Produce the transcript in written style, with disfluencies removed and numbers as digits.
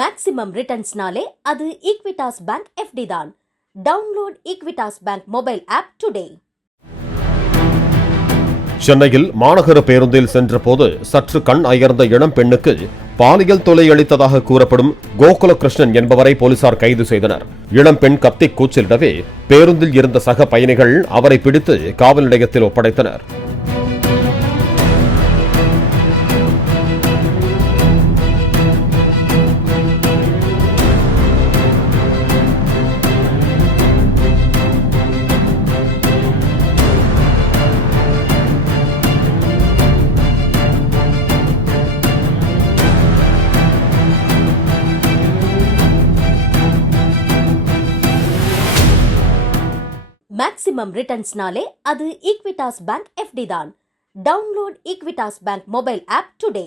Maximum ரிட்டர்ன்ஸ்னாலே அது Equitas bank FD தான். Download Equitas bank mobile app today. சென்னையில் மாநகர பேருந்தில் சென்றபோது சற்று கண் அயர்ந்த இளம் பெண்ணுக்கு பாலியல் தொல்லை அளித்ததாக கூறப்படும் கோகுலகிருஷ்ணன் என்பவரை போலீசார் கைது செய்தனர். இளம் பெண் கத்தி கூச்சலிடவே பேருந்தில் இருந்த சக பயணிகள் அவரை பிடித்து காவல் நிலையத்தில் ஒப்படைத்தனர். மேக்ஸிமம் ரிட்டர்ன்ஸ்னாலே அது ஈக்விட்டாஸ் பேங்க் எஃப்டி தான். Download Equitas bank mobile app today.